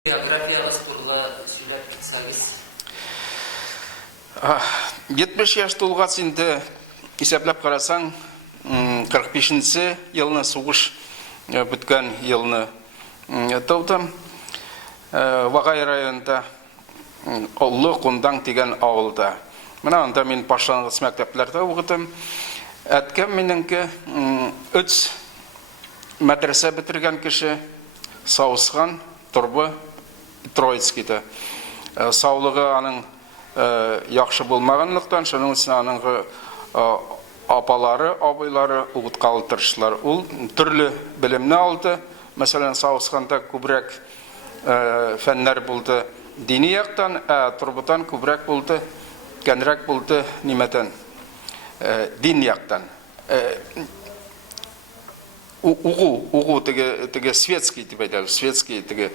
Биография турында сөйләп китсәгез. 70 яш тулгач инде исәпләп карасаң, 45-нче елны сугыш беткән елны тудым. Вагай районында Оллы Кундан дигән авылда. Менә анда мин башлангыч мәктәпләрдә укыдым. Әткәм минеңке 3 мәдрәсә бетергән кеше, Саусхан, Турбы, Троицкида. Саулыгы аның яхшы булмаганлыктан, шуның өчен аның апалары, абыйлары укыткалы тырыштылар. Ул төрле белемне алды. Мәсәлән, Саусханда күбрәк фәннәр булды дини яктан, Турбыдан күбрәк булды, кәнрәк булды нимәдән? Дин яктан. Угу теге светский дип әйтәләр, светский теге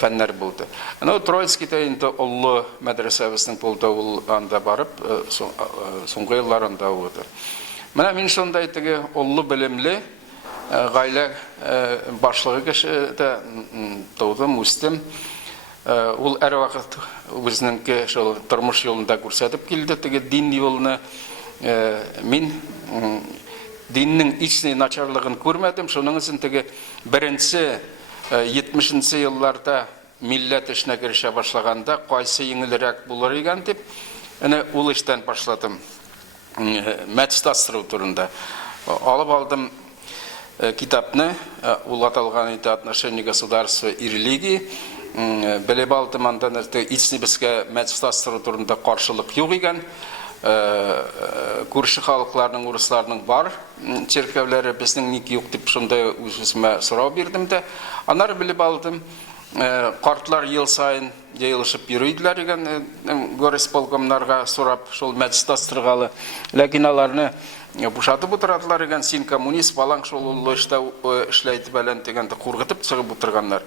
фәннәр булды. Аны Троицкида инде Оллы мәдрәсәбезнең булды, ул анда барып, соңгы елларында укыды. Менә мин шундай теге Оллы белемле гаилә башлыгы кешедә тудым, үстем. Ул һәрвакыт үзенең шул тормыш юлында күрсәтеп килде, теге дин юлны. Мин диннең ични начарлыгын күрмәдем, шуның өчен теге беренче 70-нче елларда милләт эшенә керешә башлаганда кайсы еңелрәк булыр икән дип, әнә ул эштән башладым. Мәчтастыру турында алып алдым китапны, ул аталган иде «Отношения государства и религии». Белеп алдым, анда ични безгә мәчтастыру турында каршылык юк икән. Күрше халыкларның, урысларның бар церковьләре, безнең ник юк дип шундай үземә сорау бирдем дә. Аннары белеп алдым, картлар ел сайын җыелышып йөриләр икән, горисполкомнарга сорап шул мәчтастыргалы. Ләкин аларны бушатып утырадылар икән, син коммунист балаң шул улы эшләйт белән дигәндә кургытып чыгып утырганнар.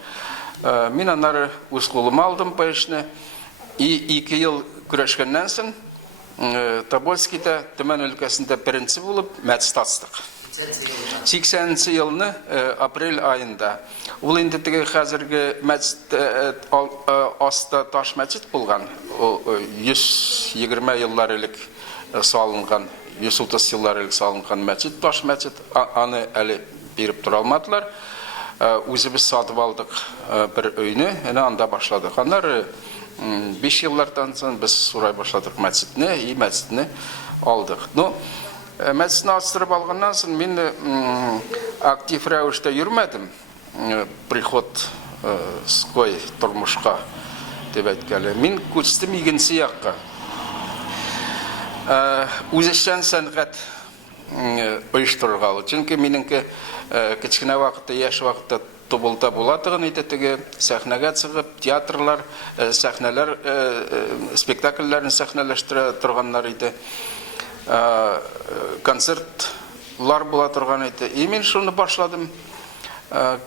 Мин аннары үз кулыма алдым бу эшне. 2 ел көрәшкәннән соң Тобольскида Төмән өлкәсендә беренче булып мәчтастык. 80-нче елны апрель айында. Ул инде теге хәзерге мәчет аста таш мәчет булган. 120 еллар элек салынган, 130 еллар элек салынган мәчет, таш мәчет. Аны әле биреп тора алмадылар. Үзебез сатып алдык бер өйне, әнә анда башладык. Аннары 5 еллардан соң без сурай башладык мәчетне, и мәчетне алдык. Ну, мәчетне астырып алганнан соң мин актив рәвештә йөрмәдем. Приход ской тормышка дип әйткәле. Мин күчтем икенче якка. Үзешчән сәнгать оештырырга. Чөнки минеңке кечкенә вакытта, яшь вакытта Тобылда буладыгын иде, теге сәхнәгә чыгып, театрлар, сәхнәләр, спектакльләрне сәхнәләштерә торганнар иде. Концертлар була торган иде. И мин шуны башладым.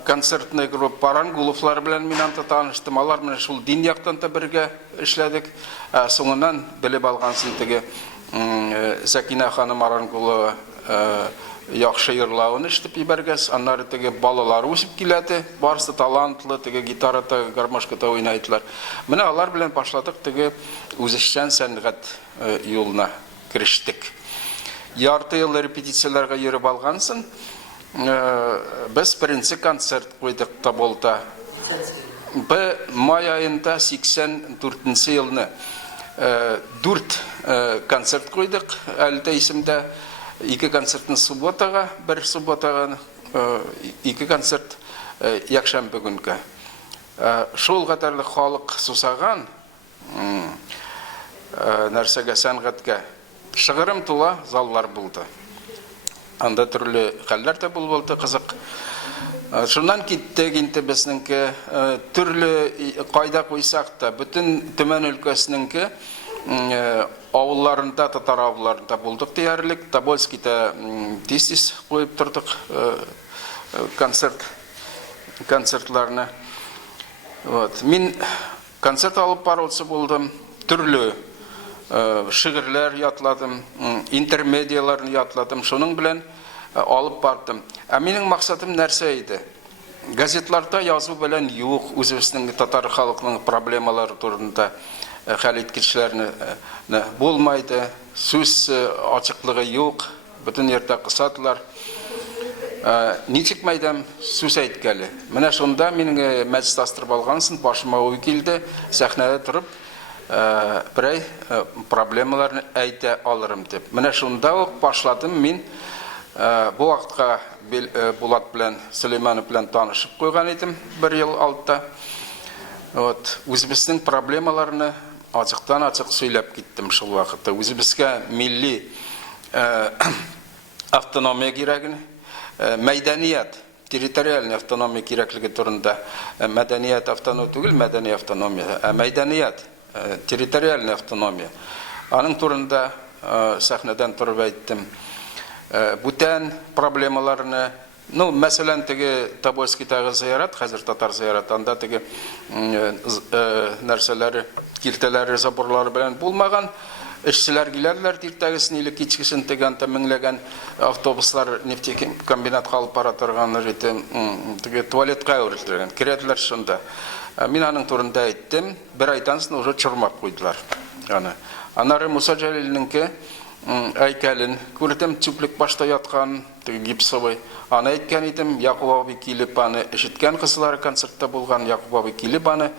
Концертный группа Парангуловлар белән мин анда таныштым. Алар менә шул дин яктан да бергә эшләдек. Соңыннан белеп алгансың теге Закина ханым Арангулова яхшы йырлавын эштеп ибәргәс, аннары теге балалар үсеп киләде, барысы талантлы, теге гитарада, гармошкада уйнайтылар. Менә алар белән башладык теге үзешчән сәнгать юлына кирештек. Ярты ел репетицияләргә йөреп алгансың, без беренче концерт куйдык Тоболда. Май айында 84-нче елны 4 концерт куйдык, әле дә исемдә. 2 концертны субботага, бер субботага 2 концерт якшәмбе көнгә. Шул кадәрле халык сусаган нәрсәгә, сәнгатькә шыгырым тула заллар булды. Анда төрле хәлләр дә булды, кызык. Шуннан киттек инде безнеңке төрле кайда куйсак та, бөтен Төмән өлкәсенеңке авылларында, татар авылларында булдык диярлек. Тобольскида тиз куеп тордык концертларны. Мин концерт алып баручы булдым. Төрле шигырьләр ятладым, интермедиаларны ятладым. Шуның белән алып бардым. Минем максатым нәрсә иде? газетларда язу белән юк, үзебезнең татар халкының проблемалары турында хәл иткечләрне булмайды, сүз ачыклыгы юк, бөтен ердә кысатылар. Ничек мәйдәм сүз әйткәле. Менә шунда минең мәҗлес астырып алгансын, башыма уй килде, сәхнәдә торып, берәй проблемаларны әйтә алырым дип. Менә шунда ук башладым мин. Бу вакытка Булат белән Сөләйманов белән танышып куйган идем 1 ел алтта. Вот, үзебезнең проблемаларны ачыктан-ачык сөйләп киттем шул вакытта. Үзебезгә милли автономия кирәген, мәдәният, территориальный автономия кирәклеге турында, мәдәният автономия түгел, мәдәни автономия, мәдәният, территориальный автономия. Аның турында сәхнәдән торып әйттем. Бүтән проблемаларны, мәсәлән, теге Тобольскийдагы зыярат, хәзер татар зыярат, анда теге нәрсәләре, киртәләре, заборлары белән булмаган, эшчеләр киләрләр иртәгесен или кичкесен тегән меңләгән автобуслар нефтекомбинатка алып бара торганнар иде, теге туалетка әверелгән, керәделәр шунда. Мин аның турында әйттем, бер айдан соң уже чормап куйдылар. Аннары Муса Җәлилнеңке әйкәлен күрдем, түплек башта яткан, теге гипсовый. Аны әйткән идем, Якуб абый килеп аны ишеткән, кызлары концертта булган, Якуб абый килеп аны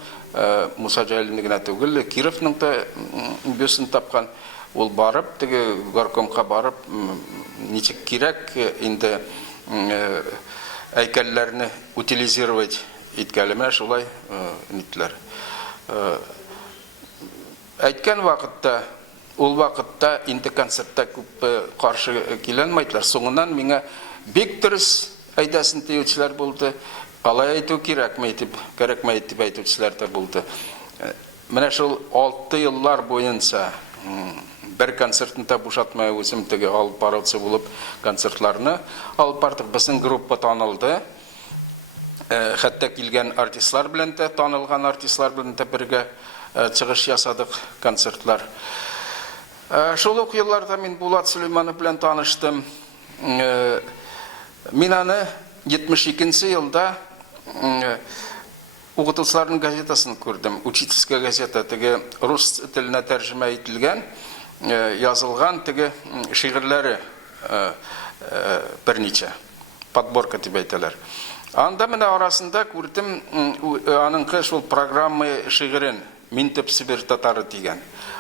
Муса Җәлилне генә түгел, Кировның да бөсен тапкан. Ул барып, теге горкомка барып, ничек кирәк инде әйкәлләрне утилизировать иткәле, менә шулай нитләр. Әйткән вакытта, ул вакытта инде концертта күп каршы киләлмәйдләр. Соңыннан миңа бик дөрес әйдәсен тиючылар булды. Алай әйтү кирәкмәй дип, кирәкмәй дип әйтүчеләр дә булды. Менә шул 6 еллар буенча бер концертында бушатмай үзем теге алып баручы булып концертларны алып бардык. Безнең группа танылды. Хәтта килгән артистлар белән дә, танылган артистлар белән дә бергә чыгыш ясадык, концертлар. Шул ук елларда мин Булат Сөләйманов белән таныштым. Мин аны 72 елда укытучыларның газетасын күрдем. Учительская газета, теге рус теленә тәрҗемә ителгән, язылган теге шигырьләре берничә, подборка дип әйтәләр. Анда менә арасында күрдем аның шул программа шигырен «Мин төп Сибирь татары» дигән.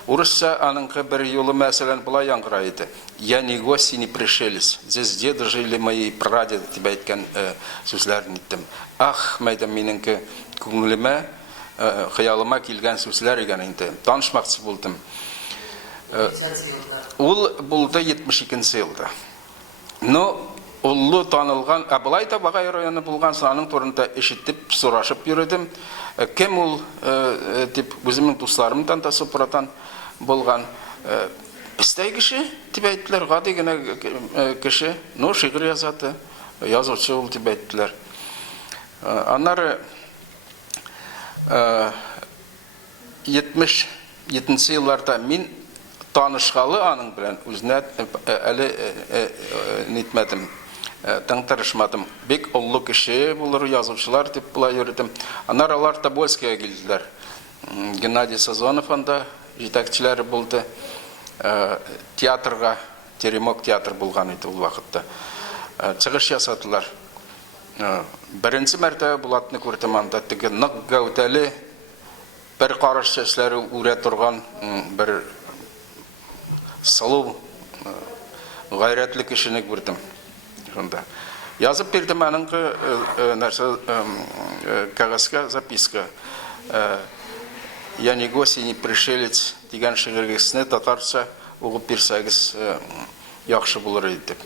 Урысча аның бер юлы мәсәлән булай яңгырый иде. «Я не гость и не пришелец. Здесь деды жили мои прадеды» дип әйткән сүзләрне иттем. Ах, мәйдәм минеңке күңелемә, хыялыма килгән сүзләр икән инде. Танышмакчы булдым. Ул булды 72 елда. Уллы танылган, булай да Багай районы булган саның турында ишетеп, сорашып йөрдем. Кем ул дип үземнең дусларымдан да супратан булган. Истәй кеше дип әйттеләр, гади генә кеше, шигырь язаты, язучы ул дип әйттеләр. Аннары 77 елларда мин танышкалы аның белән үзенә әле нитмәдем. Таңтарышмадым. Бик оллы кеше булыр, язучылар дип булай йөрдем. Аннары алар Тобольскийга килделәр. Геннадий Сазонов анда җитәкчеләре булды. Театрга, Теремок театр булган иде ул вакытта. Чыгыш ясадылар. Беренче мәртәбә Булатны күрдем анда, теге нык гәүдәле, бер караш чәчләре үрә торган, бер сылу, гайрәтле кешене күрдем. Язып бирдем аның кәгазьгә записка. «Я не гость и не пришелец» дигән шигырьгесне татарча угып бирсәгез яхшы булыр иде.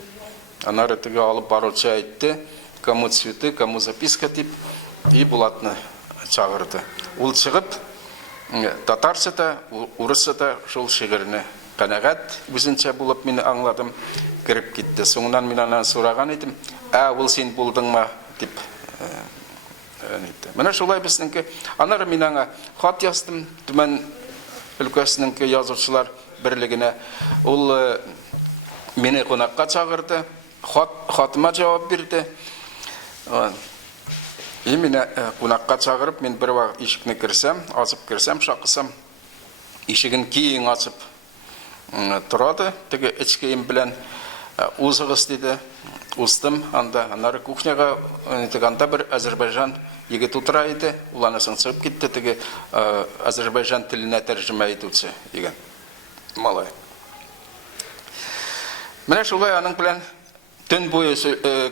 Аннары теге алып баручы әйтте, кому цветы, кому записка дип, и Булатны чагырды. Ул чыгып татарча да, урысча да шул шигырьне канәгать үзенчә булып мин аңладым. Кирип китте. Соңыннан мин аннан сораган идем, ул син булдыңмы дип. Менә шулай безнеңке. Аннары мин аңа хат яздым, Түмән өлкәсенең язучылар берлегенә. Ул мине кунакка чагырды, хатыма җавап бирде. Именно кунакка чагырып, мен бір вакыт ишекне кірсем, асып кірсем, шақысам, ишеген кейін асып тұрады, теге ичкейім білән узығыз дейді, устым, анда, анары кухняға, анда бір Азербайжан егет утыра еді, уланасың шығып кетті, теге Азербайжан тіліне тәржіме етуці, еген, малай. Менә шулай аның білән түн бойы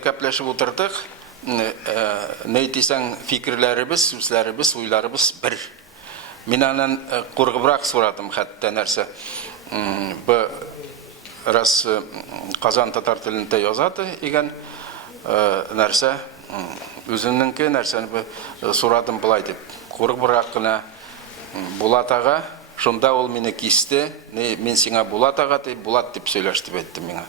кәпләшіп отырдық, нейтесәң фикірләрібіз, сүзләрібіз, уйларыбыз бір. Мен анан қорғыбырақ сұрадым, хәтті нәрсе. Бұл раз Қазан татар тілінде язады, еген нәрсе, өзімніңкі нәрсені сұрадым бұлай деп. Қорғыбырақ қына Булат аға, шонда ол мені кесті, мен сеңа Булат аға деп, Булат деп сөйләшті бәйтті меңа.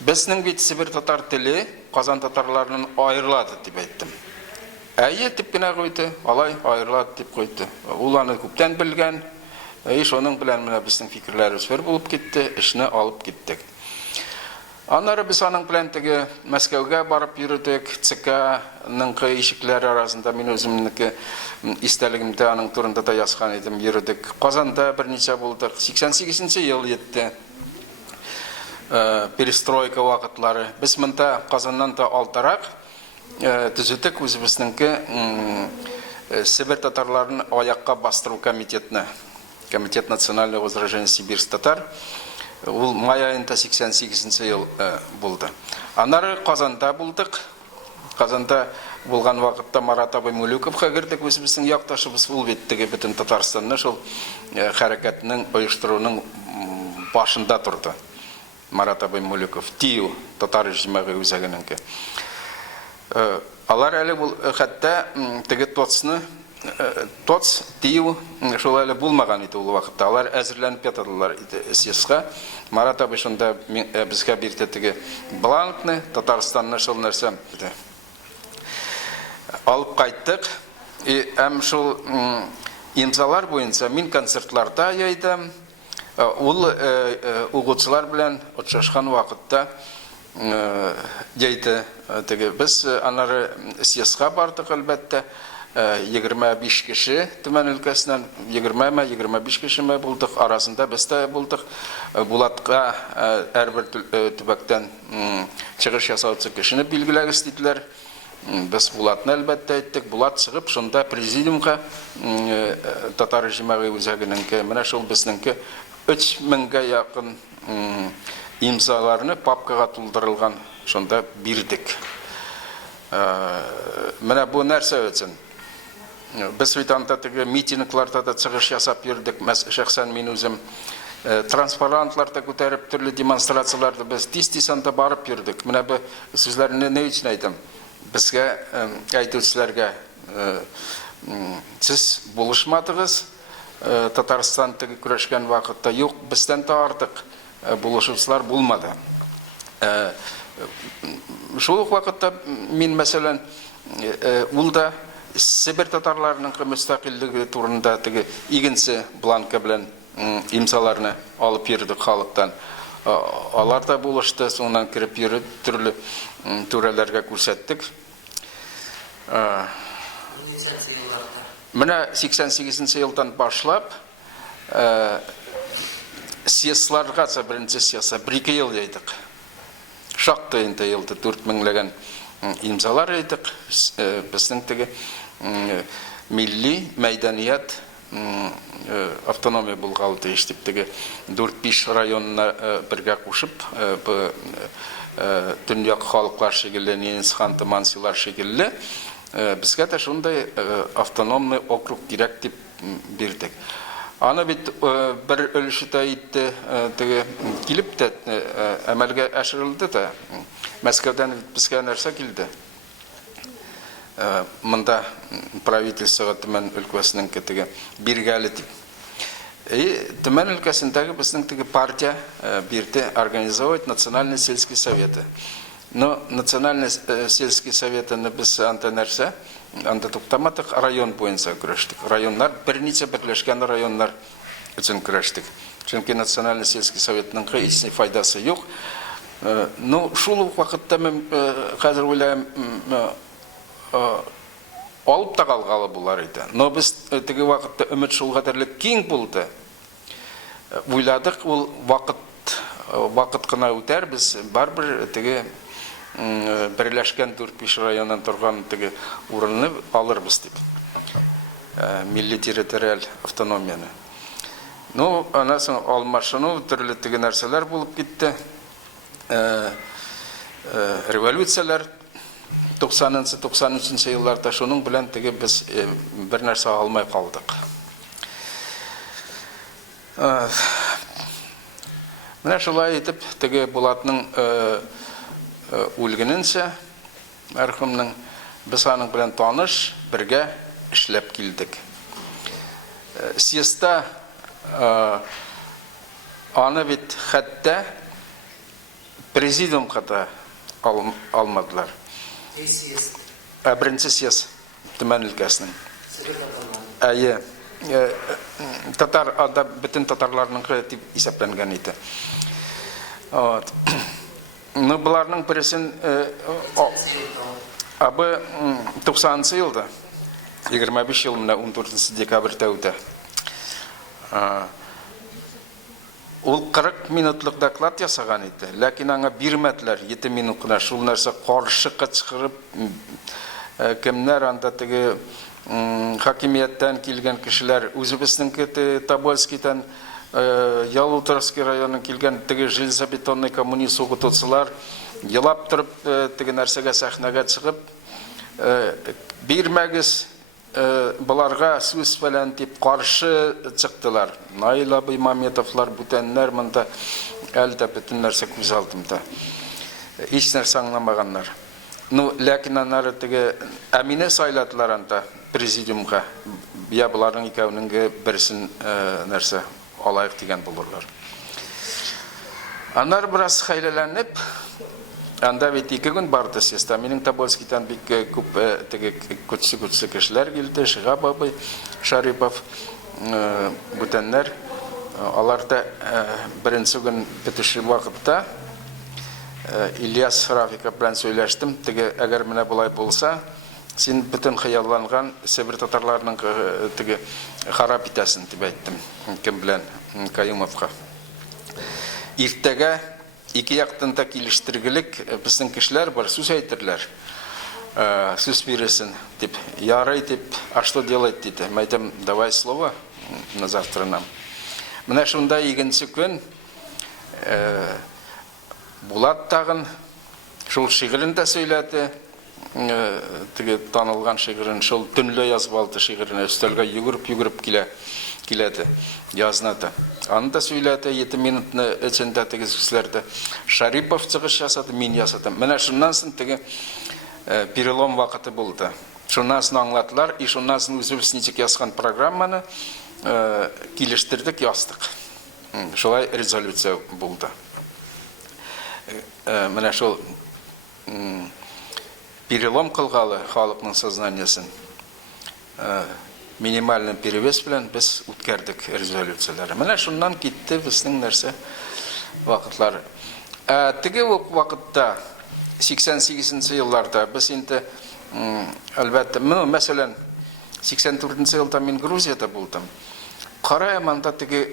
Біздің бет Сібір татар тілі Қазан татарларының айырылады деп айттым. Әйе деп кенә қойды, алай айырылады деп қойды. Ол аны көптен білген, оның білән мына біздің фикірлері сөр болып кетті, ішіне алып кеттік. Анары біз аның білән теге Мәскәуге барып йөрдек, ЦК-ның ишекләре арасында мен өзімнеке истәлегімде аның турында да язған едім, йөрдек. Қазанда берничә булдык, 88-нче ел етті. Перестройка вакытлары. Без монда Казаннан да алтарак төзүдек үзебезнеңке Сибир татарларын аякка бастыру комитетне. Комитет национального возрождения сибирских татар. Ул май айында 88-нче ел булды. Анары Казанда булдык. Казанда булган вакытта Марат абый Мөлөковка кирдек, үзебезнең якташыбыз ул беттеге бөтен Татарстанны шул хәрәкәтнең оештыруның башында турды. Марат абый Мөлөков, ТИУ, татар җимәгы үзәгенеңке. Алар әле бул хәтта теге ТОЦ, ТИУ шул әле булмаган иде ул вакытта. Алар әзерләнеп ятадылар иде СС-га. Марат абый шунда безгә бирде теге бланкны, Татарстанны шул нәрсә алып кайттык. Һәм шул имзалар буенча мин концертларда яйдым. Ул угытчылар белән очрашкан вакытта яйды. Теге без анары СС-га бардык әлбәттә. 25 кеше Төмән өлкәсеннән 20-25 кеше булдык, арасында без дә булдык. Булатка һәрбер төбәктән чыгыш ясаучы кешене билгеләгез диделәр. Без Булатны әлбәттә әйттек. Булат чыгып, шунда президиумга татар җимәгы үзәгенеңке менә шул безнеңке 3000-га якын имзаларны папкага тулдырылган шунда бирдек. Менә бу нәрсә өчен без Витанда теге митингларда да чыгыш ясап йөрдек. Шәхсән мин үзем транспарантларда күтәреп төрле демонстрацияларда без тиз-тиз анда барып йөрдек. Менә бу сүзләрне ни өчен әйтәм? Безгә әйтүчеләргә сез булышмадыгыз, Татарстан теге көрәшкән вакытта юк, бездән дә артык булышучылар булмады. Шул вакытта мин мәсәлән ул да Сибир татарларының мөстәкыйльлеге турында теге игенче бланка белән имзаларны алып йөрдек халыктан. Алар да булышты, соңнан кирип йөрүп төрле түрәләргә күрсәттек. Менә 88-нче елдан башлап съездларга беренче съезд 1-2 ел яйдык. Шактый инде елда 4000ләгән имзалар яйдык. Безнең теге милли мәйданият автономия булгалды дип теге 4-5 районны бергә кушып, дөнья халыклар шикелле, Ненецхан, Мансилар шикелле, безгә дә шундай автономный округ кирәк дип бирдек. Аны бит бер өлешетә итте, теге килеп тә әмәлгә ашырылды да. Мәскәүдән безгә нәрсә килде? Монда правительство Төмән өлкәсенең теге биргәле дип. Төмән өлкәсендәге безнең теге партия бирде организовать национальный сельский совет. Но национальный сельский совет без анда нәрсә, анда туктамадык, район буенча көрәштек. Районнар берничә берләшкән районнар өчен көрәштек. Чөнки национальный сельский советның һеч файдасы юк. Ну, шул ук вакытта мен хәзер уйлайм, алып та калгалы булар иде. Но без теге вакытта өмет шул кадәрлек киң булды. Уйладык, ул вакыт кына үтәр, без барбер теге берләшкән 4-5 районнан торган теге урынны алырбыз дип. Милли территориаль автономияны. Ну, анасын алмашыну, төрле теге нәрсәләр булып китте. Революцияләр 90-93 елларда шуның белән теге без бер нәрсә алмай калдык. Менә шулай итеп, теге Булатның үлгененчә, мәрхүмнең, без аның белән таныш, бергә эшләп килдек. Съездда аны бит хәтта президиумга да алмадылар. Беренче съезд Төмән өлкәсенең. Әйе. Татар, анда бөтен татарларның дип исәпләнгән иде. Вот. Ну, буларның берсен абы 90 елда 25 ел менә 14 декабрьдә үтә. Ул 40 минутлык доклад ясаган иде, ләкин аңа бирмәделәр 7 минут кына. Шул нәрсә каршы кычкырып, кемнәр анда теге хакимияттан килгән кешеләр, үзебезнең Тобольскидан, Ялуторский районынан килгән теге железобетонный коммунист угытучылар елап торып теге нәрсәгә сәхнәгә чыгып, бирмәгез буларга сүз фәлән дип каршы чыктылар. Наил абый Маметовлар, бүтәннәр монда әлдә бөтен нәрсә күз алдымда. Һич нәрсә аңламаганнар. Ну, ләкин аннары теге Әминә сайладылар анда президиумга. Я буларның икәүнең берсен нәрсә алайык дигән булырлар. Аннары бераз хәйләләнеп, анда бит 2 көн барды съездда. Минем Тобольскидан бик күп теге күчсе кешеләр килде, Шигаб абый, Шарипов, бүтәннәр. Аларда беренче көн бетүше вакытта Ильяс Рафиков белән сөйләштем. Теге әгәр менә булай булса, син бөтен хыялланган Себер татарларының теге харап итәсен дип әйттем. Кем белән? Каюмовка. Иртәгә ике яктан да килештергелек безнең кешеләр бар, сүз әйтерләр. Сүз бирәсен дип, ярый дип, а что делать диде. Мәйтәм, давай слово на завтра нам. Менә шунда 2нче көн Булат тагын шул шигырен дә сөйләде. Теге танылган шигырен шул төнлә язып алды шигырен, өстәлгә йөгереп киләде. Язнады. Аны да сөйләде 7 минутны эчендә теге сүзләрдә. Шарипов чыгыш ясады, мин ясадым. Менә шуннан соң теге перелом вакыты булды. Шуннан соң аңлатылар, и шуннан соң үзебез ничек ясаган программаны килештердек, яздык. Шулай резолюция булды. Менә шул перелом кылгалы халыкның сознаниесен минимальный перевес белән без үткәрдек резолюцияләрне. Менә шуннан китте безнең нәрсә вакытлар. Теге вакытта 88 елларда без инде әлбәттә, мәсәлән 84 елда мин Грузиядә булдым. Караем анда теге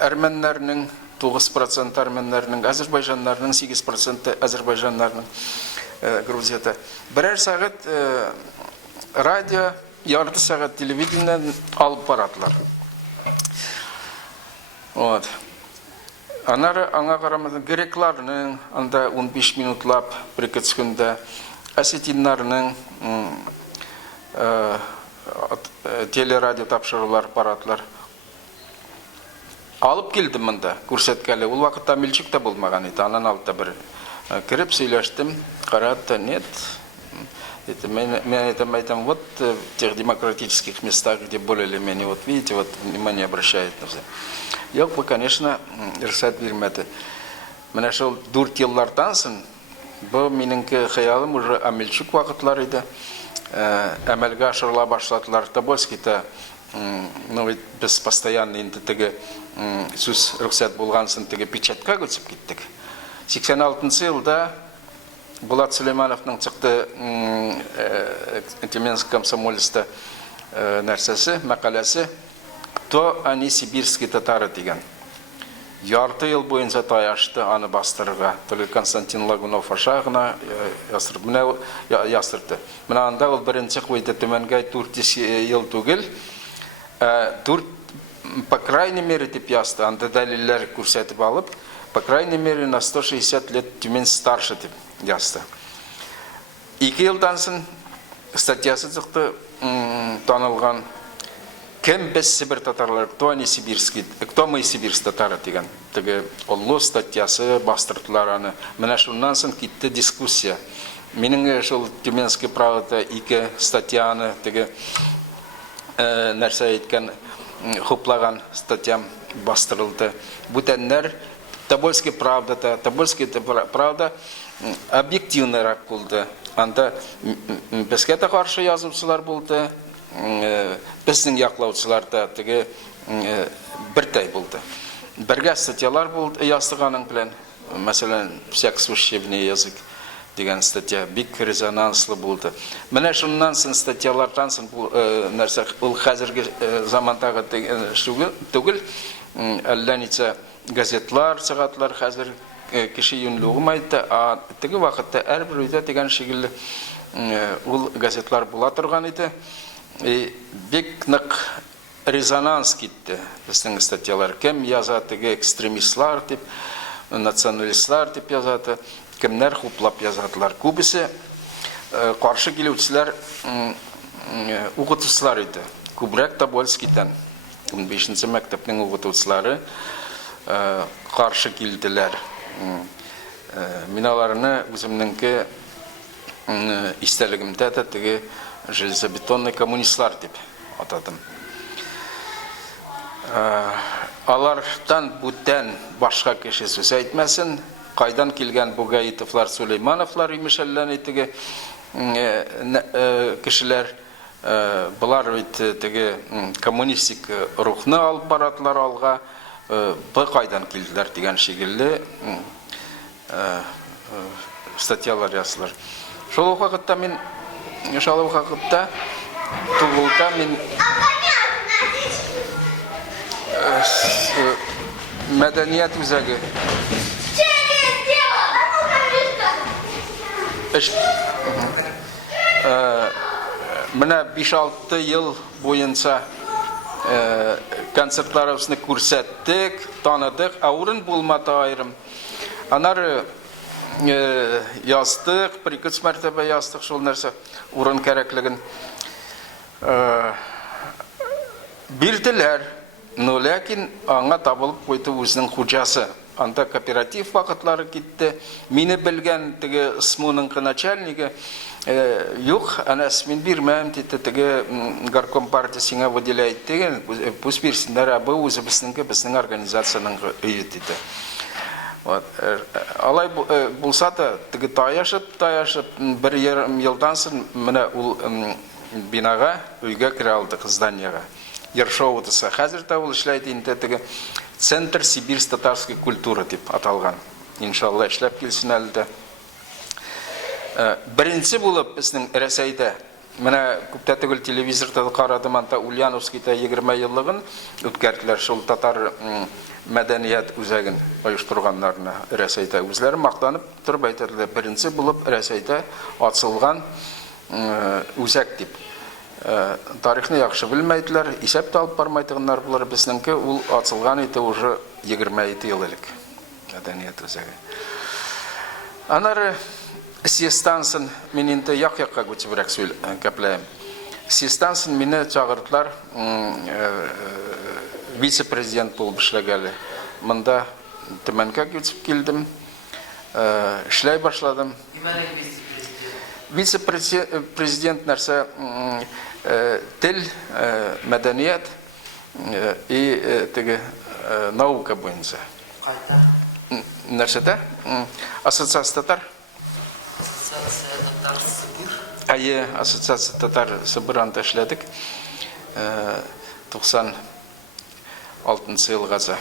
әрмәннәрнең 9% әрмәннәрнең, азәрбайҗаннарның 8% азәрбайҗаннарның Грузиядә. Берәр сәгать радио, ярты сәгать телевидениедән алып барадылар. Вот. Аннары аңа карамады грекларның анда 15 минутлап прикетскендә, осетиннарның телерадио тапшырулар барадылар. Алып килдем монда, күрсәткәле. Ул вакытта милчик тә булмаган иде. Аннан алып бер кирип сөйләштем. Карады, нет. Это мы айтам, вот в тех демократических местах, где более или менее, вот видите, вот внимание обращает на все. Yok, bu, конечно, рөхсәт бирмәде. Менә шул 4 еллардан соң, бу минең хыялым уже амелчик вакытлар иде. Әмәлгә ашырыла башладылар. Тобольскида, ну, без постоянно инде теге сүз рөхсәт булган соң теге печатка күчеп киттек. 86 елда Булат Сулеймановның чыкты Тюменск комсомолисты нәрсәсе, мәкаләсе «Кто они сибирские татары» дигән. Ярты ел буенча таяшты аны бастырырга. Только Константин Лагунов аша гына ясырды. Менә анда ул беренче куйды Төмәнгә 400 ел түгел. 4 по крайней мере дип язды. Анда дәлилләр күрсәтеп алып, по крайней мере на 160 лет Тюмень старше дип язды. 2 елдан соң статьясы чыкты, танылган Кем без Сибирь татарлары, кто они сибирские, кто мы сибирские татары дигән. Теге оллы статьясы бастырдылар аны. Менә шуннан соң китте дискуссия. Минем шул Тюменский правда 2 статьяны теге нәрсә әйткән хуплаган статьям бастырылды. Бүтәннәр Тобольский правда объективнырак булды. Анда безгә дә каршы язучылар булды. Безнең яклаучылар да теге биртай булды. Бергә статьялар булды яздыганың белән. Мәсәлән, всяк сущевный язык дигән статья бик резонанслы булды. Менә шуннан соң статьялардан соң бу нәрсә ул хәзерге замандагы түгел, әллә ничә газетлар, сәгатьләр хәзер кеше юнлыгымайды, а теге вакытта һәрбер өйдә дигән шикелле ул газетлар була торган иде. Бик нык резонанс китте безнең статьялар. Кем яза теге экстремистлар дип, националистлар дип язады, кемнәр хуплап язадылар. Күбесе каршы килүчеләр укытучылар иде. Күбрәк Тобольскийдан 15нче мәктәпнең укытучылары каршы килделәр. Мин аларны үземнеңке истәлегемдә дә теге железобетонный коммунистлар дип атадым. Алардан бүтән башка кеше сүз әйтмәсен, кайдан килгән бу Гаитовлар, Сулеймановлар имешәллән итеге кешеләр, булар бит теге коммунистик рухны алып баратлар алга, бу кайдан килделәр дигән шикелле статьялар язылар. Шул вакытта мин Шул вакытта тугылда мин мәдәният үзәге менә 5-6 ел буенча концертларыбызны күрсәттек, таныдык, урын булмады айрым. Анары яздык, 1-2 мәртәбә яздык шул нәрсә урын кирәклеген бирделәр, но ләкин аңа табылып куйды үзенең хуҗасы. Анда кооператив вакытлары китте. Мине белгән теге СМУның начальнигы юк, анас мин бирмәм диде, теге горком партия сиңа выделяет деген, пусть бирсеннәр, бу үзебезнең организациянең өйе диде. Вот. Алай булса да, теге таяшып, 1,5 елдан соң менә ул бинага, өйгә керә алдык, зданиягә. Ершовдысы. Хәзер дә ул эшләйди инде теге Центр сибирско-татарской культуры дип аталган. Иншалла эшләп килсен әле. Беренче булып безнең Рәсәйдә, менә күптә түгел телевизорда карадым, анда Ульяновскийда 20 еллыгын үткәрделәр, шул татар мәдәният үзәген оештырганнарны Рәсәйдә. Үзләре мактанып торып әйтәләр, беренче булып Рәсәйдә ачылган үзәк дип. Тарихны яхшы белмәйделәр, исәп алып бармайдыганнар булар. Безнеңке ул ачылган иде уже 27 ел элек. Мәдәният үзәге. Анары Систансын мин инде як-якка күчебрәк сөйләп. Систансын мине чагырдылар, вице-президент булып эшләгәле. Монда Төмәнгә күчеп килдем. Эшләй башладым. Вице-президент нәрсә тел, мәдәният и теге наука буенча. Кайда? Нәрсәдә? Ассоциация татар. Айы ассоциация татар Сыбыранда эшләдек. 96 елгача.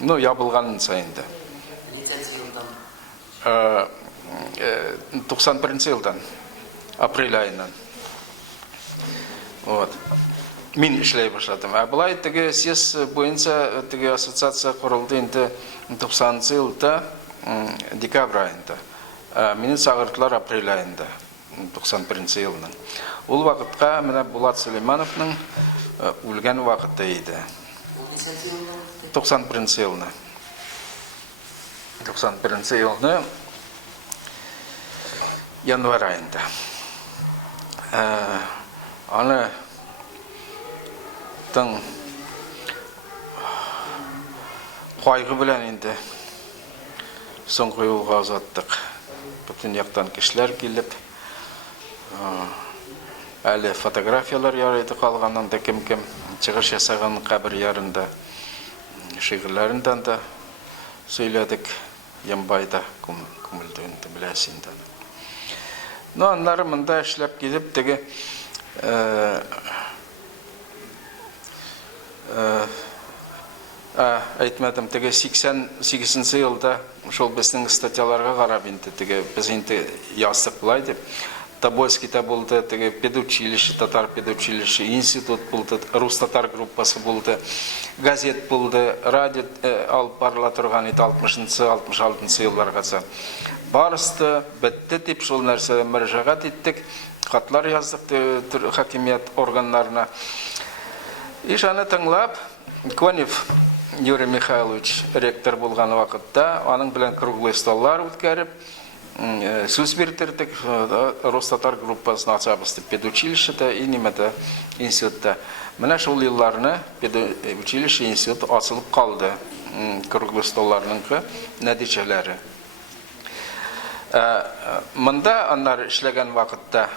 Ну, ябылганын сайында. 91 жылдан, апрель айынан. Вот. Мен ішлей башладым. Бұлай теге съезд бойынша теге ассоциация құрылды енді 90 жылда декабрь айында. Мені сағыртылар апрель айында, 91 жылының. Ол вақытқа мына Болат Сүлеймановның өлген вақытта еді. 91 жылына. 91 жылына январь айында. Аны тың қойғы білән енді соң қойуға ұзаттық. Бүтін яқтан кішілер келіп, әлі фотографиялар ярайды қалғаннан да кім-кім шығыш жасаған қабір ярында, шиғырларындан да сөйледік, ембайда күмілдігінді біләсінде. Но аннары мұнда ішлеп келіп, теге айтмадым, теге 88 жылда шол біздің статьяларға қарап енді, теге біз енді ястық бұлай деп, Тобольскийда болды, теге педучилище, татар педучилище, институт болды, Рус-татар группасы болды, газет болды, радио алып барыла тұрған еді 60-66 жылларға. Барысты, бітті деп шол нәрсе мәржағат еттік, қатлар яздық хакимият органларына. Ишаны тыңлап, Конев Юрий Михайлович ректор болған вақытта, аның білен круглый столлар өткәріп, сөз бердірдік, Рос-татар группасын ачабысты педучилищеда и немеді институтта. Мына шол елларыны педучилище институт асылып қалды, круглый столларының нәтижелері. Мында анар ішлеген вақытта,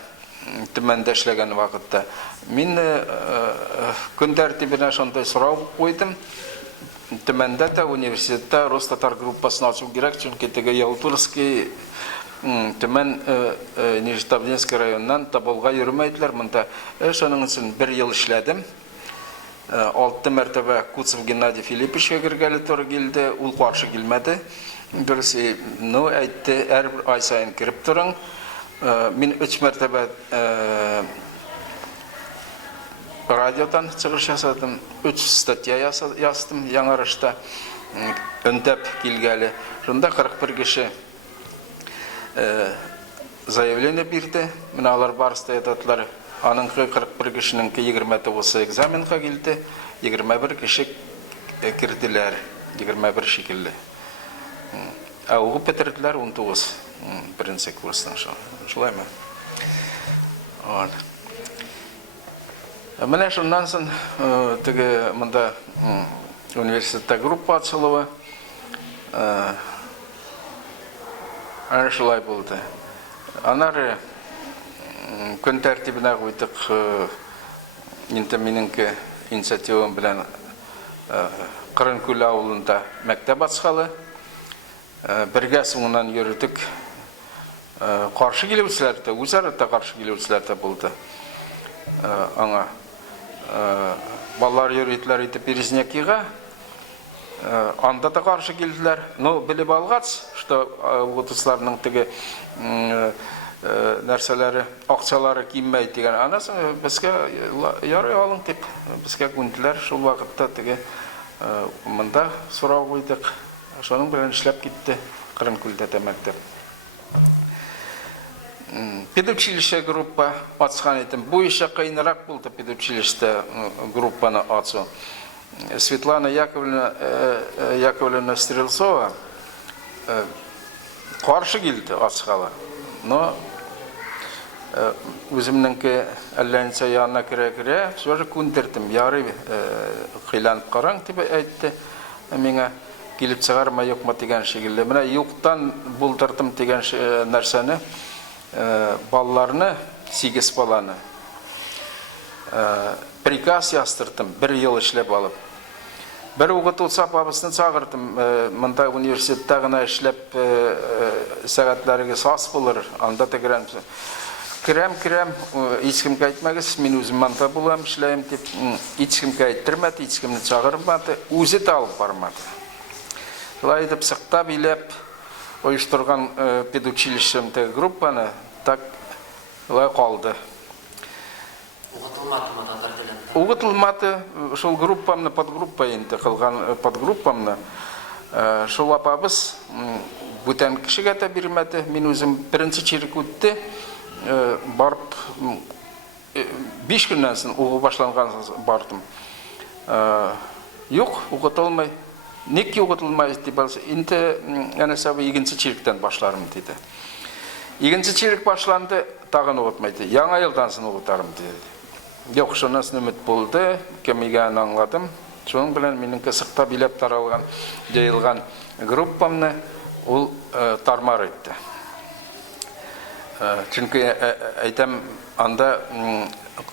түмәнді ішлеген вақытта, мен күн тәртібіне шондай сұрау қойдым. Түмәнді де университетті Рос-татар группасын ачу керек, чүнке теге Ялтурский түмән Нижнетавдинский районнан табылға йөрмәйділер. Мында шоның үшін бір ел ішләдім. 6 мәртәбә Куцев Геннадий Филипповичке кергәлі торы келді, ул қаршы келмәді. Дұрысы, әйтті, әрбір ай сайын кіріп тұрың. Мен 3 мәртәбә радиодан шығыш жасадым, 3 статья яздым яңарышта, үндәп келгәлі. Жонда 41 кіші заявление берді, мен алар барысты етатылар. Аныңқы 41 кішінің 29 экзаменға келді, 21 кіші кірділер, 21 шекілі. Ауғы петерділер 19 бірінші курстың шылай ма? Міне шыннан сын мұнда университетта группа атшылығы әрі шылай болды. Анары күн тәртібіне қойдық енді меніңкі инициативам білән Қырынкөл ауылында мәктәп атшқалы. Бірге соңынан йөрдік. Қаршы келеусілерді, өзарыда қаршы келеусілерді болды. Аңа балалар йөрейділер еді Березнякиға, анда да қаршы келділер. Но біліп алғац, что ұғытысларының тіге нәрселері, ақчалары киінмейді деген. Анасын бізге яры алың деп, бізге күнділер шол вақытта тіге мұнда сұрау қойдық. Шоның білін ішлеп кетті Қырынкөлде мәктәп. Педучилище группа атсқан етім. Бұл іше қайынырақ болды педучилище группаны атсу. Светлана Яковлевна Стрелцова қаршы келді атсқалы. Но өзімніңкі әлләнсе яғына кіре-кіре, сөзі көндірдім. Яры қиланып қараң деп әйтті меңа. Келіп шығарма yoqma деген шекілді. Мына yoqtan бұлдырдым деген нәрсені, балаларыны, 8 баланы, приказ ястырдым, 1 ел ішлеп алып. Бір ұғытылса бабысын сағырдым, мұнда университетті ғына ішлеп сағатларығы сас болыр, анда тегірем. Кірем, ешкім кәйтмәгіз, мен өзім манда болам, ішлейім деп, ешкім кәйттірмәді, ешкімні чағырмады, өзі де алып бармады. Лайдып сықтап илеп, оештырган педучилищемдәге группаны так калды. Угытылмады моназар белән. Угытылмады, шул группамны подгруппа инде кылган подгруппамны. Шул апабыз бүтән кешегә дә бирмәде. Мин үзем беренче чирек үтте. Барып 5 көннән соң угы башланган бардым. Юк, угытылмый. Ник угытылмай дип алса, инде әнә сабы 2нче чиректән башларым диде. 2нче чирек башланды, тагын угытмайды. Яңа елдан соң угытарым диде. Юк, шуннан соң үмит булды, кемигән аңладым. Шуның белән минем кысыкта билеп таралган, җыелган группамны ул тармар итте. Чөнки әйтәм, анда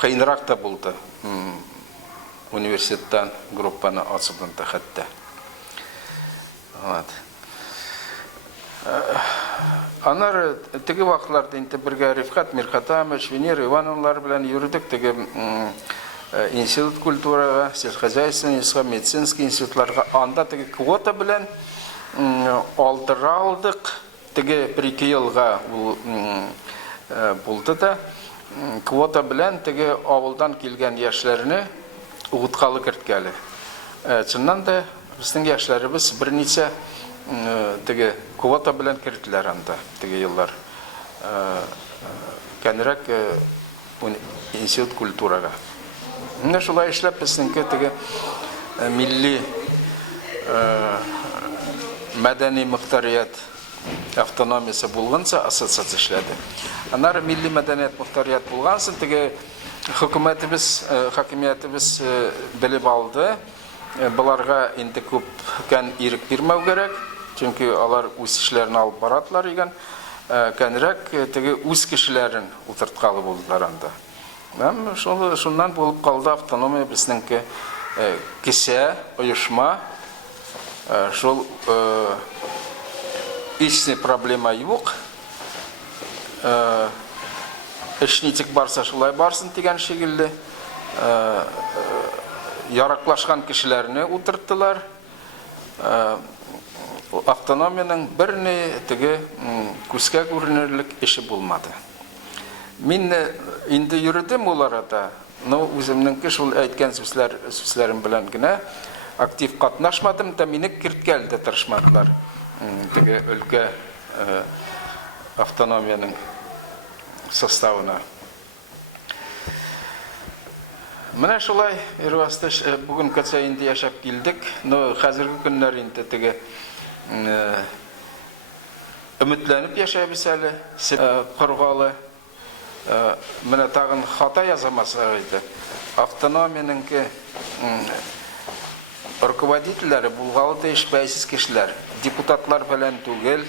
кыйнрак та булды. Университеттан группаны ачыгында хәтта. Вот. Аннары теге вакытларда инде бергә Рифкат Мирхатамович, Венера Ивановналар белән йөрдек теге институт культурага, сельскохозяйственный, медицинский институтларга. Анда теге квота белән алдыра алдык. Теге 1-2 елга булды да, квота белән теге авылдан килгән яшьләрне угыткалы керткәле. Чыннан да безнең яшьләребез берничә теге квота белән керттеләр анда теге еллар. Кәнрәк институт культурага. Менә шулай эшләп безнеңке теге милли мәдәни мөхтәрият автономиясе булганса ассоциация эшләде. Аннары милли мәдәният мөхтәрият булгансын теге хакимиятыбыз белеп алды. Буларга инде күп кән ирек бирмәү кирәк, чөнки алар үз эшләрен алып баратлар дигән. Кәнрәк теге үз кешеләрен утырткалы булдылар анда. Мен шуннан булып калды автономия безнеңке кисә, оешма. Шул ичне проблема юк. Эшнитик барса шулай барсын дигән шикелле. Яраклашкан кешеләрне утырттылар. Автономияның берне теге күскә күренерлек эше булмады. Мин инде йөрдем ул арада, но үземнең шул әйткән сүзләрем белән генә актив катнашмадым да мине керткәл дә тырышмадылар. Теге өлкә автономияның составына. Менә шулай Ирвастыш бүген кәчә инде яшәп килдек, но хәзерге көннәр инде теге өметләнеп яшәбез әле, кыргалы. Менә тагын хата язамаса иде. Автономияның руководительләре булгалы да эшбәйсез кешеләр, депутатлар белән түгел,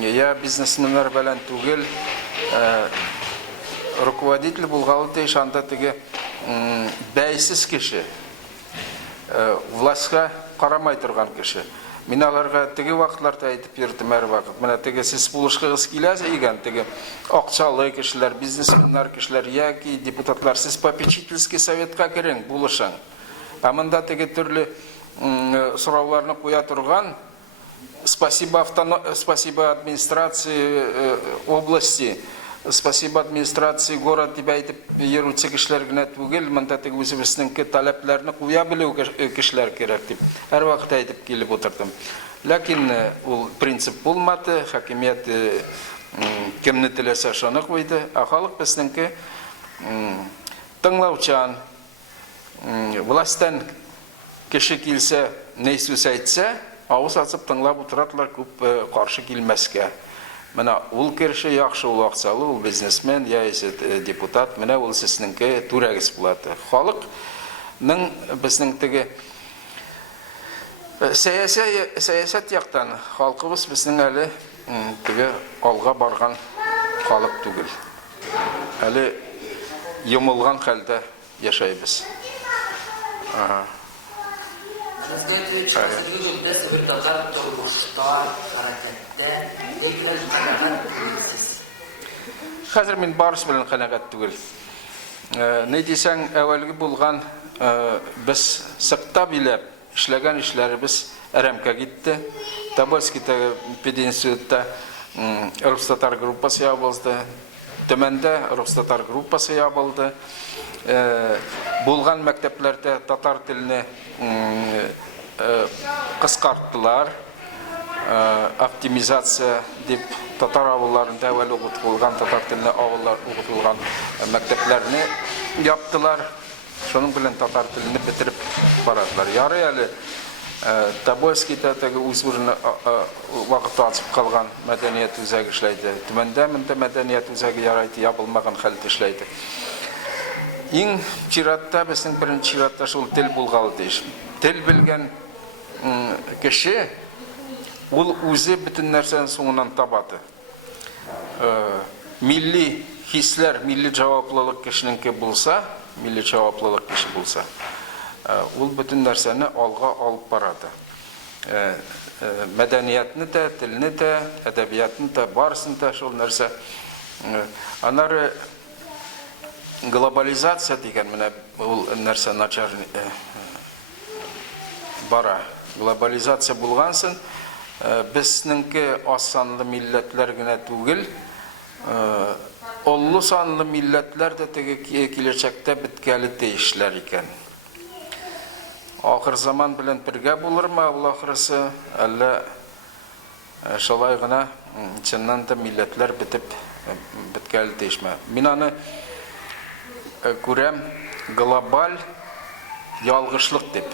я бизнесменнар белән түгел, руководитель булгалы да анда теге бәйсез кеше, властька карамай торган кеше. Мин аларга теге вакытларда әйтеп йөрдем һәр вакыт. Менә теге сез булышкыгыз киләсе дигән теге акчалы кешеләр, бизнесменнар кешеләр яки депутатлар сез попечительский советка керең, булышың. Монда теге төрле сорауларны куя торган спасибо администрации области, спасибо администрации город дип әйтеп йөрүче кешеләр генә түгел, монда теге үзебезнең таләпләрне куя белү кешеләр кирәк дип һәр вакыт әйтеп килеп утырдым. Ләкин ул принцип булмады, хакимият кемне теләсә шуны куйды, халык безнеңке тыңлаучан, властьтан кеше килсә, ни сүз әйтсә, авыз ачып тыңлап утыратлар, күп каршы килмәскә. Менә ул кеше яхшы, ул акчалы, ул бизнесмен, яисә депутат, менә ул сезнеңке түрәгез булады. Халыкның безнең теге сәясәт яктан халкыбыз безнең әле теге алга барган халык түгел. Әле йомылган хәлдә яшәйбез. Хәзер мин барысы белән канәгать түгел. Ни дисәң, әвәлге булган без сыкта биләп эшләгән эшләребез әрәмкә китте. Тобольскида пединститутта рус-татар группасы ябылды. Төмәндә рус-татар группасы ябылды. Булган мәктәпләрдә татар телене кыскарттылар. Оптимизация дип татар авылларында әввәл укытылган татар телене авыллар укытылган мәктәпләрне яптылар. Шуның белән татар телене бетереп барадылар. Ярый әле Тобольскида теге үз урыны вакыт ачып калган мәдәният үзәге эшләйде. Төмәндә монда мәдәният үзәге ярайды, ябылмаган хәлдә эшләйде. Иң чиратта безнең беренче чиратта шул тел булгалы тиеш. Тел белгән кеше ул үзе бөтен нәрсәне соңыннан табады. Милли хисләр, милли җаваплылык кешенеке булса, милли җаваплылык кеше булса, ул бөтен нәрсәне алга алып барады. Мәдәниятне дә, телне дә, әдәбиятны да, барысын да шул нәрсә. Аннары глобализация дигән менә ул нәрсә начар бара. Глобализация булгансын, безнеңке аз санлы милләтләр генә түгел, оллы санлы милләтләр дә теге киләчәктә биткәле тиешләр икән. Ахыр заман белән бергә булырмы, ул ахырысы, әллә шулай гына чыннан да милләтләр битеп биткәле тиешме. Мин аны күрәм глобаль ялгышлык дип.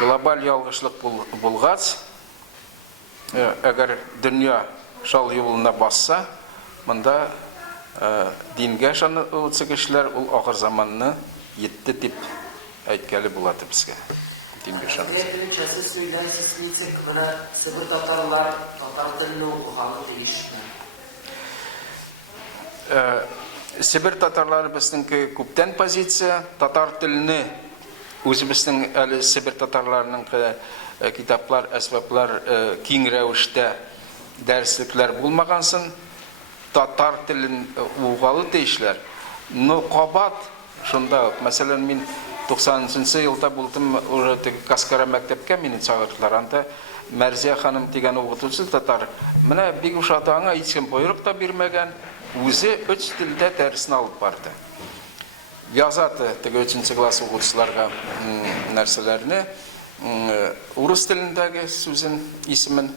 Глобаль ялгышлык булгач, әгәр дөнья шул юлына басса, монда дингә ышанулы кешеләр ул ахыр заманны йитте дип әйткәле була безгә. Дингә ышанулы. Сез сөйләйсез, ничек менә Себер татарлар татар телене укыганы тиешме? Себер татарлары безнеңке күптән позиция, татар телене үзебезнең әле Себер татарларының китаплар, әсбаплар киң рәвештә дәреслекләр булмагансын, татар телен угалы тиешләр. Но кабат шунда, мәсәлән, мин 90-нчы елда булдым, Каскара мәктәпкә мине чыгардылар. Анда Мәрзия ханым дигән укытучы татар. Менә бик ушата, аңа һичкем буйрык та бирмәгән, үзе 3 телдә дәресен алып барды. Язаты теге 3-нче класс укытучыларга нәрсәләрне, урыс телендәге сүзен, исемен,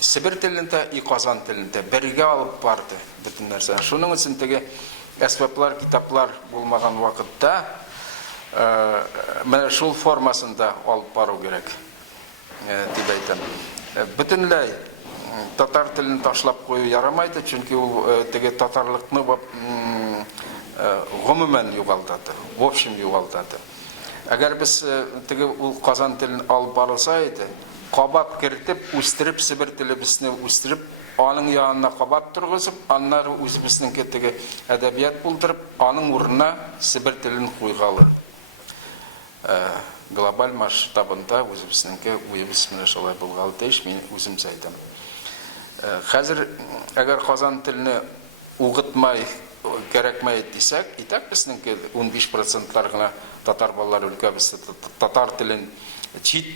Себер телендә и Казан телендә бергә алып барды бөтен нәрсә. Шуның өчен теге әсбаплар, китаплар булмаган вакытта менә шул формасында алып бару керек дип әйтәм. Бөтенләй татар телен ташлап кую ярамайды, чөнки ул теге татарлыкны гомумән югалтады, в общем югалтады. Әгәр без теге ул Казан телен алып барылса иде, кабат кертеп, үстереп, Себер телебезне үстереп, аның янына кабат тургызып, аннары үзебезнең теге әдәбият булдырып, аның урынына Себер телен куйгалы. Глобаль масштабында үзебезнеңке уебыз менә шулай булгалы тиеш, мин үзем әйтәм. Хәзер әгәр Казан телене угытмай кирәкмәй дисәк, итак безнеңке 15% гына татар балалар өлкәбез татар телен чит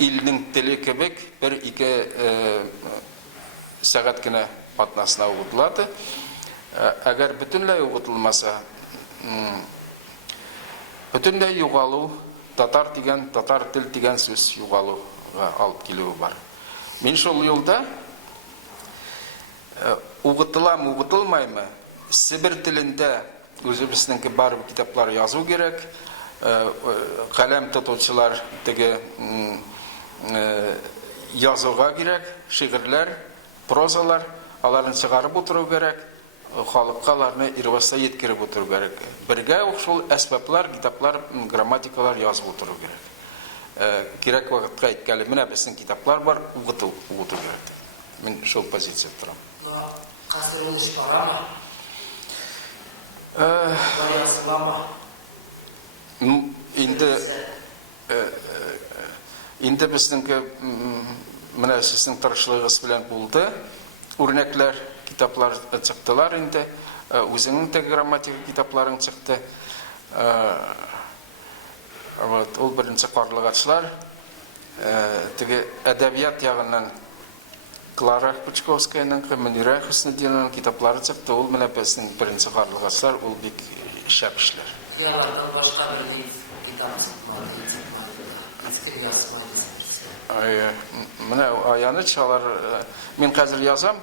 илнең теле кебек 1-2 сәгать кенә атнасына угытылады. Әгәр бөтенләй угытылмаса, бөтенләй югалу, татар тел дигән сүз югалуга алып килүе бар. Мин шул юлда угытыламы, угытылмаймы, Себер телендә үзебезнеңке бар китаплар язу керек, каләм тотучылар теге язуга кирәк, шигырьләр, прозалар, аларны чыгарып утыру кирәк, халыкка аларны ирваста yetkirib утыру кирәк. Бергә ук шул әсбаплар, китаплар, грамматикалар язып утыру кирәк. Кирәк вакытка әйткәле, менә безнең китаплар бар, угыту кирәк. Мин шул позиция торам. Кастырылыш барамы? Баясылама. Инде безнеңке менә сезнең тырышлыгыгыз белән булды. Үрнәкләр, китаплар чыктылар инде. Үзеңнең дә грамматика китапларың чыкты. Вот, ул беренче карлыгачлар, теге әдәбият ягыннан Клара Пучковскаяның, Мөнирә Хөснетдинованың китаплары чыкты. Ул менә безнең беренче карлыгачлар, ул бик шәп эшләр. Ялардан башка бер китап сыкмар, иске язмай. Менә аяныч алар, мин хәзер язам,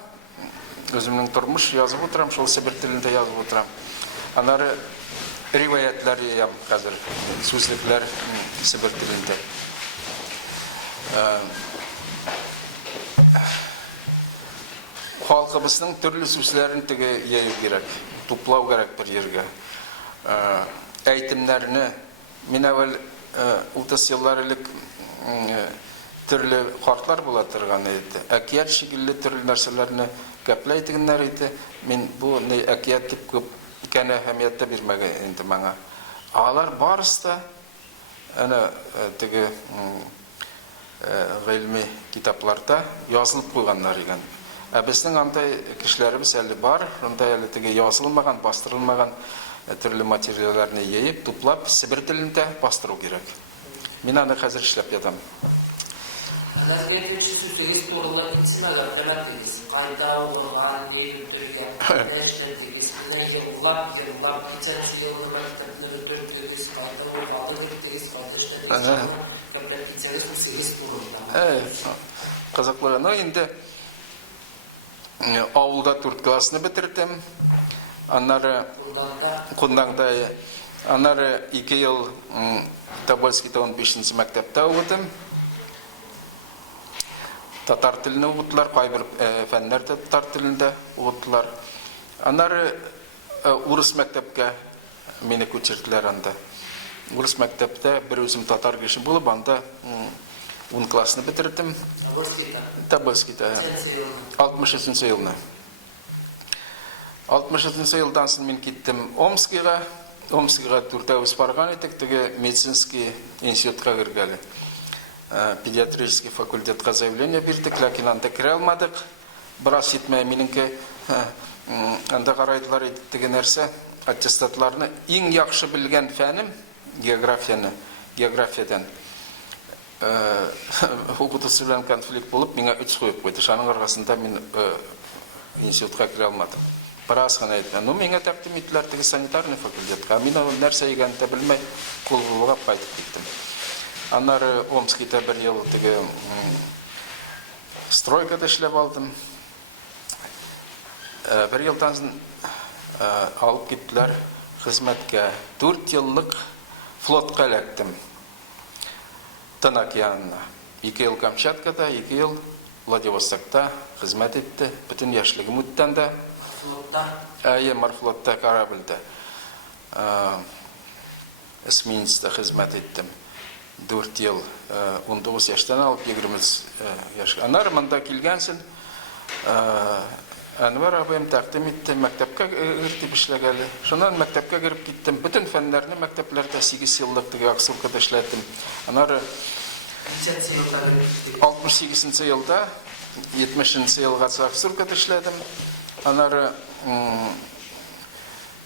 өземнең тормыш язып утырам, шул Себер телендә язып утырам. Аннары риваятлар язам хәзер, сүзлекләр Себер телендә. Халкыбызның төрле сүзләрен теге яю кирәк, туплау кирәк бер ергә. Әйтемнәрне мин әввәл 30 еллар элек төрле картлар була торган иде. Әкият шикелле төрле нәрсәләрне гәпләй дигәннәр иде. Мин бу ни әкият дип күп икән әһәмият бирмәгән инде моңа. Алар барысы ана теге гыйльми китапларда язылып куйганнар икән. Безнең андай кешеләребез әле бар, анда әле теге язылмаган, бастырылмаган төрле материалларны йыеп, туплап, Себер телендә бастыру кирәк. Мин аны хәзер эшләп ятам. Әдәбият сүзлеге турында исемләр тәләпегез. Кайда булган, ниләргә, нәрсәләргә, нигә улап, тәҗрибәле мәктәпләрдә төртегез, кайда булган, тегез, кайда эшләдегез, Кызыклы. Но инде авылда 4 классны бетердем. Аннары Кундаңда, аннары 2 ел Тобольскийда 15-нче мәктәптә укыдым. Татар телен укыттылар, кайбер фәннәрдә татар телендә укыттылар. Аннары урыс мәктәпкә мине күчерделәр анда. Урыс мәктәптә бер үзем татар кеше булып, анда 10 классны бетердем. Тобольскийда. 63 елны. 63 елдан соң мин киттем Омскига. Омскига төртәүз барган идек, теге медицинский институтка кергәле. Педиатрический факультетка заявление бирдек, ләкин анда керә алмадык. Бераз итмәй минеңке анда карайдылар теге нәрсә, аттестатларны иң яхшы белгән фәнем географиядан. Укытучы белән конфликт булып, миңа 3 куеп куйды. Шаның аркасында мин институтка керә алмадым. Барас гына әйткән. Ну, миңа тәкъдим иттеләр теге санитарный факультетка. Мин ул нәрсә икәнен дә белмәй, кул булгап кайтып киттем. Аннары Омскийда бер ел теге стройкада эшләп алдым. Бер елдан соң алып киттеләр хезмәткә. 4 еллык флотка эләктем. Тын океанына. 2 ел Камчаткада, 2 ел Владивостокта хезмәт итте. Бүтән яшьлегем үткән дә. Морфлотта корабльдә. Эсминецта хезмәт иттем. 4 ел, 19 яшьтән алып 20 яшькә. Аннары монда килгәнсен, Әнвәр абыем тәкъдим итте, мәктәпкә кертеп эшләгәле. Шуннан мәктәпкә кереп киттем. Бүтән фәннәрне мәктәпләрдә 8 еллык теге Аксуркада эшләдем. Аннары 68 елда, 70 елга Аксуркада эшләдем. Аннары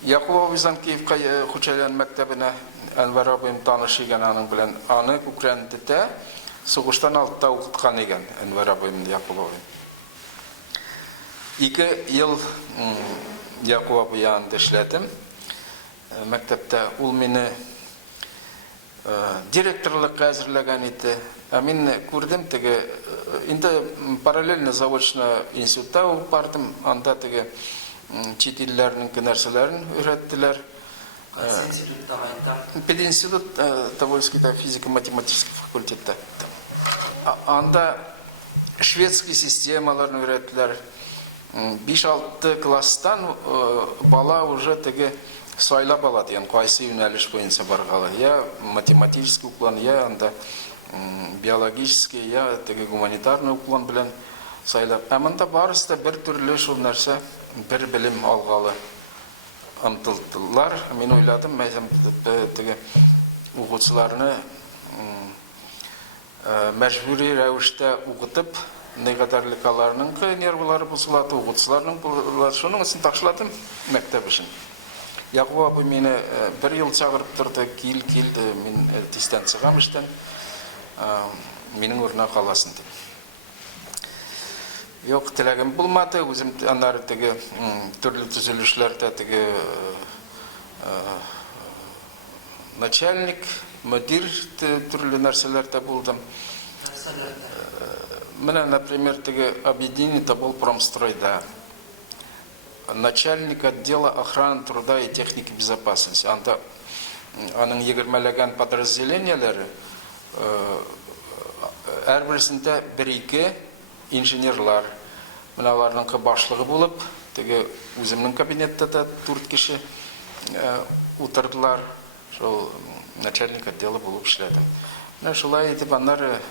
Якубов Визанкиевка Хучалян мәктәбенә Әнвәр абыем таныш икән аның белән. Аны Күкрәндә сугыштан алтта укыткан икән Әнвәр абыем Якубов. 2 ел Якубов абыем эшләдем. Мәктәптә ул мине директорлыкка әзерләгән иде. Мин күрдем теге инде параллельно заочно институтта бардым. Анда теге чит илләрнең нәрсәләрен өйрәттеләр. Пединститут Тобольскийда физико-математический факультетта. Анда шведский системаларны өйрәттеләр. 5-6 класстан бала уже теге сайлап алады, яғни кайсы юнәлеш буенча баргалы. Я математический уклон, я анда биологический, я теге гуманитарный уклон белән сайлап. Монда барысы да бер төрле шул нәрсә, бер белем алгалы омтылдылар. Мин уйладым, мәсәлән, теге укучыларны мәҗбүри рәвештә укытып, негатарлыкларның нервлары бузылады, укучыларның шуның өчен ташладым мәктәп өчен. Яқып апа мені бір ел шақырып тұрды, келді, мен тестен шығам іштен, менің орнына қаласын деп. Yok, тілегім болмады, өзім анары тегі түрлі түзілішлерді тегі начальник, мөдир түрлі нәрселерді болдым. Мене, например, тегі объединение был промстройда. Начальник отдела охраны труда и техники безопасности. Анда аның егермелеген подразделениялары әрбірісінде бір-екі инженерлар, мыналарның башлығы болып, теге өзімнің кабинетте да 4 кіші отырдылар, шол начальник отдела болып ішледі. Шолай етіп аннары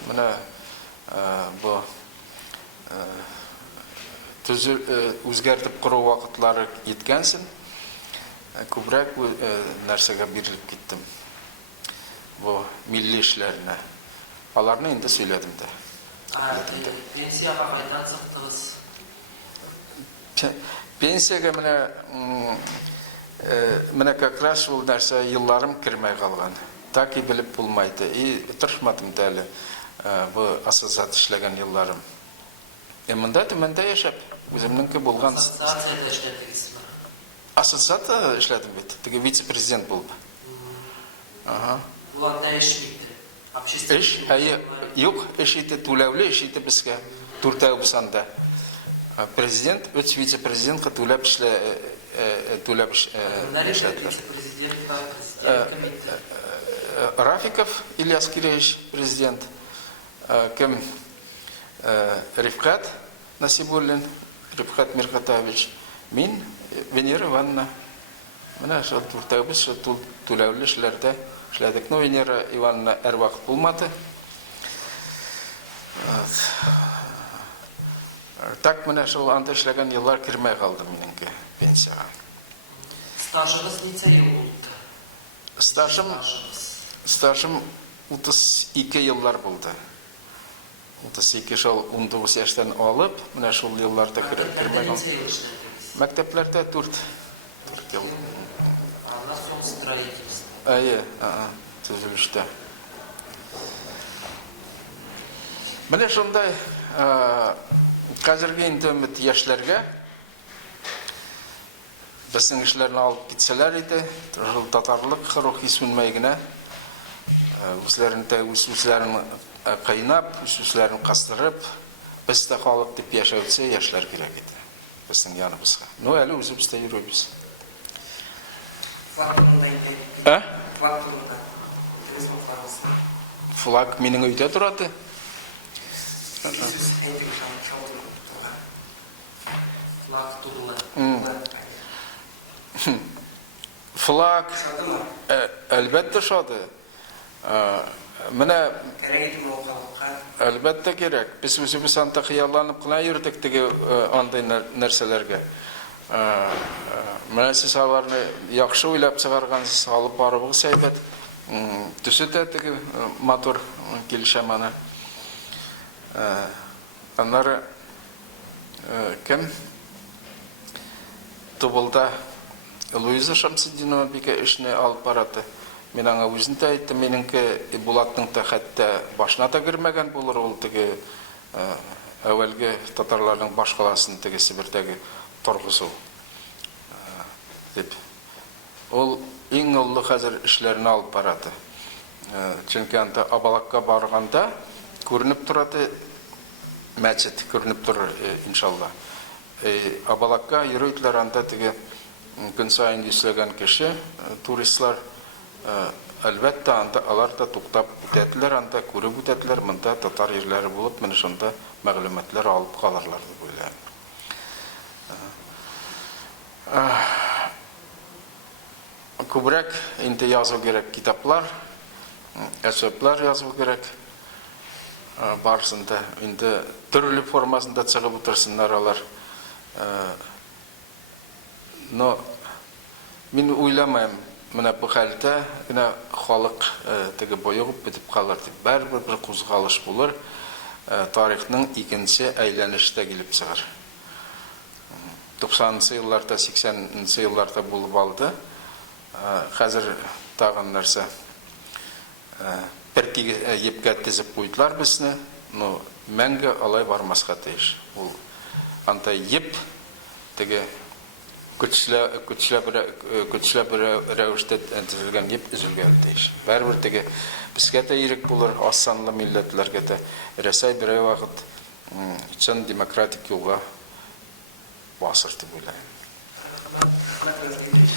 өзгертіп құру вақытлары еткенсін, көбірек нәрсеге беріліп кеттім. Бұл милли ішлеріне. Аларны енді сөйледім де. Пенсияға қайдан сықтыңыз? Пенсияға міне как раз ол нәрсе елларым кірмей қалған. Так и біліп болмайды. И тұршмадым дәлі бұл ассоциация ішлеген елларым. Мында төменде ешеп, өзімніңкі болған... Ассоциацияда ішледіңіз ме? Ассоциация ішледім бет, теге вице-президент болды. Бұланда ішмейді? Эш, yok, eşite tulevli, eşite biske turtağı bisanda. Президент, öt vice-президент tuleb işle tuleb işlediler. Рафиков Ильяс Киреевич, президент. Кем Рифкат Насибуллин, Рифкат Мирхатович. Мин Венера Ивановна. Менә шул туртаğı biz tulevli işlerde. Шлядек, но Венера Ивановна әрвақ болмады. Так, міне шол анда ішлеген еллар кірмей қалды меніңкі пенсияға. Стажыңыз нече ел болды? Стажым 32 еллар болды. 32 шол 19 яштан алып, міне шол елларда кірмей қалды. Мәктеплерде 4 ел. Ана сон строительство. Түзілішті. Міне сондай қазіргі үміт яшілерге біздің ішлерін алып кетселер еді, татарлық рухи сүнмейгіне өздерін қайнап, өздерін қастырып, бізді қалық деп яшаутсе яшілер керек еді біздің янымызға. Но әлі өзі бізді үйрейбіз. Флаг менің өйте тұрады. Флаг турлы. Флаг әлбәтті шады. Міне әлбәтті керек. Біз өзіміз анта қияланып қына ердік деге андай нәрселерге. Міне сіз аларны яқшы ойлап шығарғансыз алып барыбығы сәйбәт. Түсі тәтігі мотор келішаманы. Аннары кім? Тұбылда Луиза Шамсидинова беке ішіне алып барады. Мен аңа өзінде айтты, меніңкі Булаттың та қәтті башына да кірмеген болыр, ол тігі әуелгі татарлардың баш қаласын тігі Сібірдегі тұрғызу. Ол ең ұлы қазір ішлерін алып барады. Чөнки анда Абалаққа барғанда көрініп тұрады, мәчет көрініп тұр, иншалла. Абалаққа үйрейтілер анда тігі күн сайын ислеген кіші туристлар әлбәтті анда алар да туқтап үтәтілер, анда көріп үтәтілер, мұнда татар ерлері болып, мені шында мәғлүмәтлер алып қаларлар деп ойлаймын. Көбірек енді жазу керек китаплар, әсөплер жазу керек. Барысында енді түрлі формасында шығып отырсындар алар. Но мен ойламайым, мына бұл хәлді халық тегі бойығып бітіп қалар деп. Бәрібір бір қозғалыш болар, тарихның екінші әйленішті келіп шығар. 90-шы жылларда, 80-шы жылларда болып алды. хәзер тагын нәрсә бер епкә тезеп куйдылар безне, но мәңге алай бармаска тиеш. Ул анда еп теге көчләп рәвештә төзелгән еп үзелгән тиеш. Бәрбер теге безгә дә ирек булыр, аз санлы милләтләргә дә Рәсәй берәй вакыт чын демократик юлга басыр дип уйлыйм.